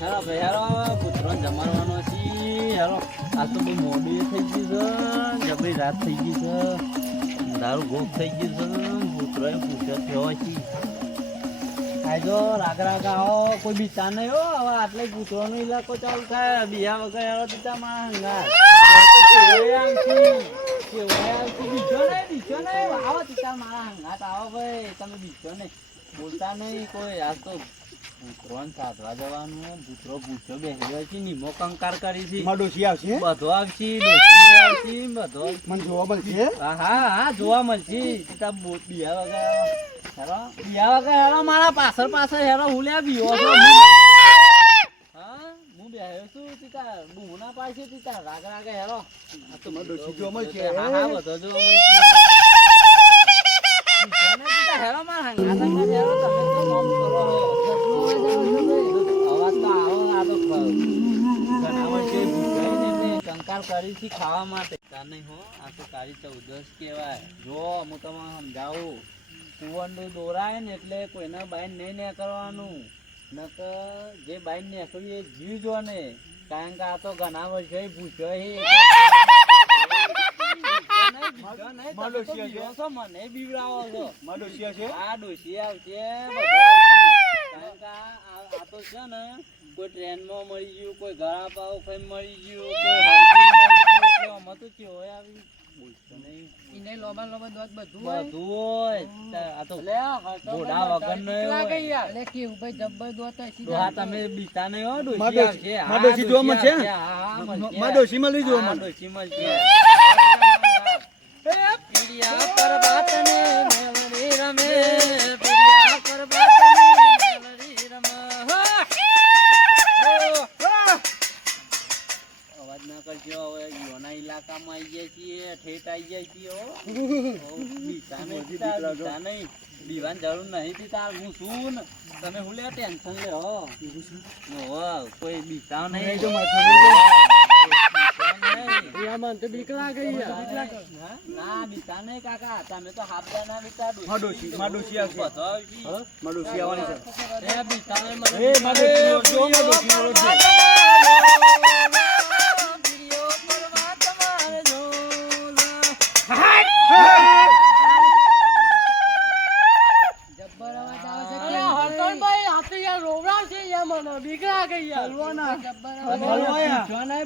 હેરો ભાઈ હેરો પુત્રોને જમાડવાનો છે હેરો આ તો બહુ મોડું થઈ ગયું છે જબરી રાત થઈ ગઈ છે દારૂ ભોગ થઈ ગયું છે પુત્રો પૂછે થયો છે આજો રાગ રાગ આવો કોઈ બીતા નહીં હો હવે આટલે પુત્રોનો ઇલાકો ચાલુ થાય બિયા વગર હેરો દીતા માં હંગા બીજો નહીં આવો દીતા મારા હંગાત આવો ભાઈ તમે બીજો નહીં બોલતા નહીં કોઈ આ તો પુત્રોને સાધવા જવાનું પુત્રો પૂછો બેસી છે નીમો કંકાર કરી છે ડોશી આવશે બધો આવશે ડોશી આવશે બધો મને જોવા મળશે હા જોવા મળશે તા બિયા વગર હેરો બિયા વગર હેરો મારા પાછળ હેરો હું લે બીઓ છો હા હું બેહ્યો છું તીતા બુના પાસે તીતા રાગ રાગે હેરો આ તો મને ડોશી જોવા મળશે હા બધો જોવા મળશે હેરો માર હંગા હેરો તમે તો કામ કરો અવાજ તો આવો આ તો બનાવટ છે કંકાર કરી છે ખાવા માટે નહીં હો આ તો કાળી 14 કહેવાય જો હું તમને સમજાવું કુવરનું દોરાય ને એટલે કોઈને બાઈન નહીં ને કરવાનું નકર જે બાઈન ને એ જીવ જો ને કારણ કે આ તો ઘણા વર્ષે પૂછ્યો મને બીવડાવો છો આ ડોશી આવશે કારણ કે આ તો છે ને કોઈ ટ્રેનમાં મળી ગયું કોઈ ઘરા પાવ ખાઈ મળી ગયું કોઈ એટલે આમાં તો કેવો આવી બોલતો નહીં ઇને લોબા લોબા દોત બધું હોય આ તો ઘોડા વગરનો એટલે કેવું ભાઈ જબ્બર દોત છે આ તમે બીતા નહીં હો ડોશી આવશે માં ડોશી જોવા મળશે માં ડોશી મળી જોવા મળશે ડોશી મળશે પીડિયા પર બાત ને મેલડી રમે પીડિયા પર બાત ને મેલડી રમે અવાજ ના કરજો હવે યોના ઇલાકામાં આવી જાય છીએ ઠેઠ આવી જાય છીએ બીતા નહીં બીવાની જરૂર નહીં થી તાર હું છું ને તમે હું લે ટેન્શન લે હો કોઈ બીતા નહીં ના બીતા નહીં કાકા તમે તો હાફતા ના બીતા ડોશી આવશે ડોશી આવવાની છે એ બીતા નહીં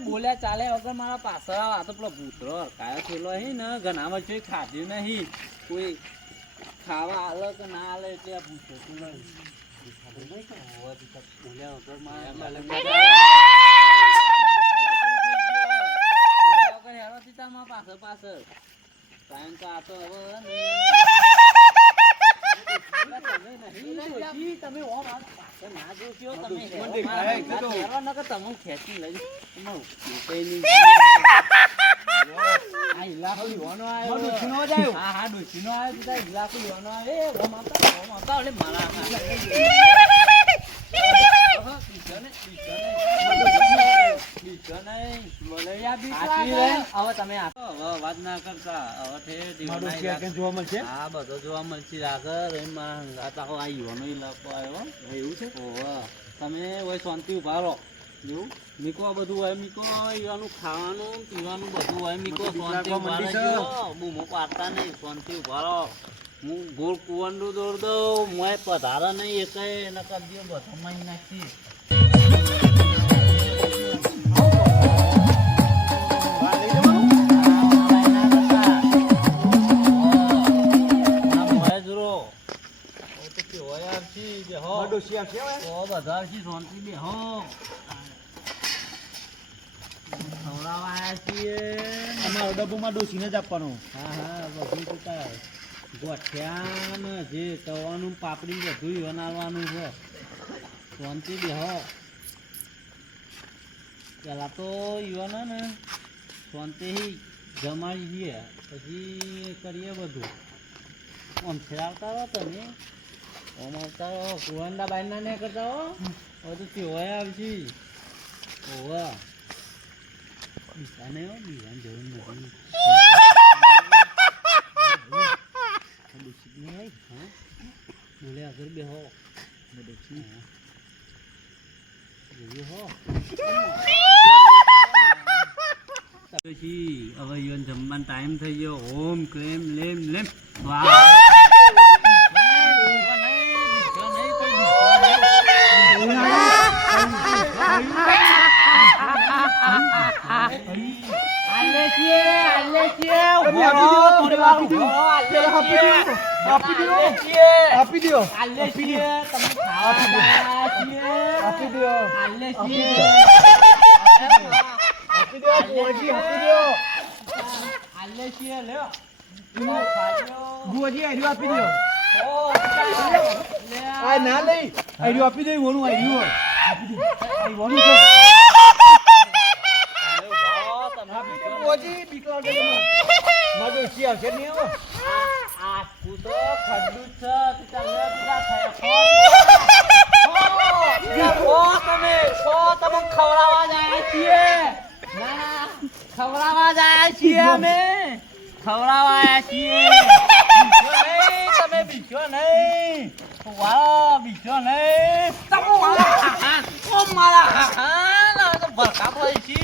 બોલ્યા ચાલે વગર મારા પાછળ આ તો પેલો ભૂતરો કાયો થયેલો હે ને ઘણા છે ખાધ્યું નહીં કોઈ ખાવા આલે કે ના આલે એટલે આ ભૂતરો બોલ્યા વગર પાછળ કારણ કે આ તો હવે તમે ના જોશો તમે ખેંચી લઈ આ ઇલાકો લેવાનો આવ્યો હા ડોશી નો આવ્યો ઇલાકો લેવાનો આવ્યો મારા વાત ના કરતા જોવા મળશે હા બધો જોવા મળશે આગળ આ યુવાનો ઇલાકો આવ્યો એવું છે તમે હોય શાંતિ ઉભા રહો એવું મીકો બધું હોય મીકો એવાનું ખાવાનું પીવાનું બધું હોય મીકો શાંતિ બૂમો પાડતા નહીં શાંતિ ઉભા રહો હું ગોળ કુવરનું દોડ દઉં મોય પધારે નહીં એક એને કરજો બધો મારી નાખી ડબ્બુમાં ડોશીને જ આપવાનું હા બધું તું ગોઠિયા જે તવાનું પાપડી બધું બનાવવાનું છે શાંતિ બેહો પેલા તો યુવાનો ને શાંતિ જમાડી દઈએ પછી કરીએ બધું આમ ફેરાવતા રહો તમે આમ આવતા રહો કુવાંડા બાયના ને કરતા હો બધું કેવાય આવશે ઓવા બીજા નહીં હો બીજાને જરૂર નથી બોલે આગળ બેહો પછી હવે ઈવન જમવાનો ટાઈમ થઈ ગયો. ઓમ ક્લેમ લેમ લેમ વાહ આપી દો બુઆજી આઈડિયો આપી દો. આ ના લઈ આઈડિયો આપી દે. ઓનું આઈડિયો આપી દે. આઈ ઓનું છે. આપી દે બુઆજી. બીક લાગે તમને. મારો ડોશી આવશે નહીં આવો. આ કૂતો ખડ્ડું છે. તમે ખવડાવવા જાય છીએ. ના ખવડાવવા જાય છીએ અમે. ખવડાવવા આવ્યા છીએ. તમે બીજો નહીં. વાળો બીજો નહીં. મારા ભરકા પડે છે.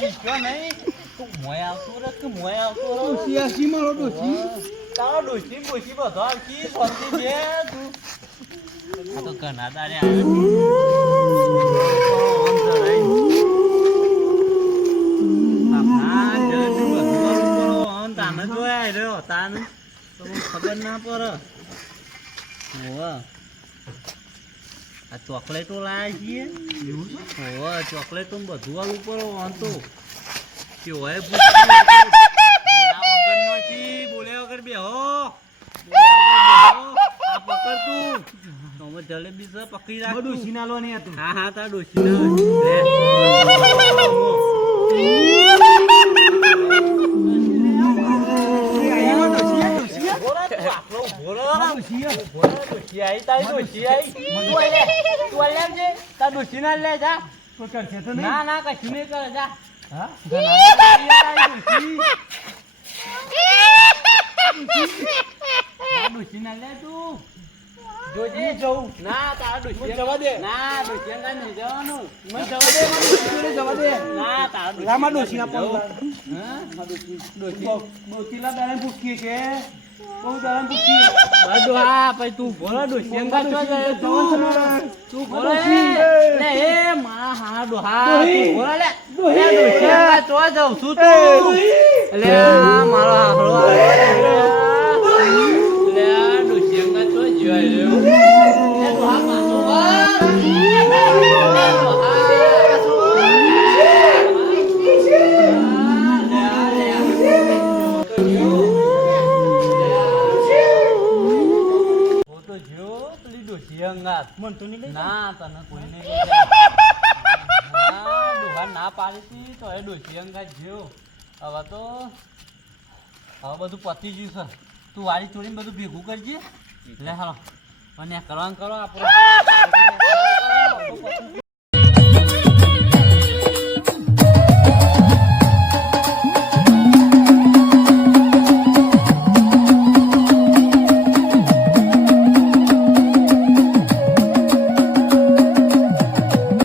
બીજો નહીં. તું મોય આવતો રે. તું મોય આવતો રે. સિયાસી મારો ડોશી. તારો ડોશી બોશી બધો આવતી. સોંતી બે તું. આ તો ઘણા દાડે ખબર ના પડે. આ ચોકલેટો લાયા છીએ. એવું છે? ચોકલેટો બધું વાળું પડો વાંધો કે હોય બોલ્યા વગર નથી. બોલ્યા વગર બેહો. આ પકડ તું. તમે જલેબી છે પકડી રાખ. ડોશી ના લો નહીં હતું. હા હા તાર ડોશી ના ના ના કશું નહીં કરે જા. ડોશી ના લે તું. જોજે જવું. ના તારા ડોશી જવા દે. ના ડોશી નહીં જવાનું. મને જવા દે. જવા દે. ના તારા રામા ડોશી ના જવું. હા ડોશી ડોશીલા દાડે ભૂખીએ છે. બહુ દાડે ભૂખીએ. બધું હા પછી તું બોલો ડોશી અંગા ચો જાય તું બોલો લે એ મારા હા ડોહા તું બોલો લે ડોશી અંગા ચો જાઉં છું તું લે મારો હારો લે ડોશી અંગા ચો જાય લે ડોહા માનો ના તને કોઈ નહીં ના પાડી તો એ ડોશી અંગાત જેવો હવે તો હવે બધું પતી ગયું છે. તું વાળી ચોરીને બધું ભેગું કરજે. લે હાલો મને કરવાનું કરો આપણે.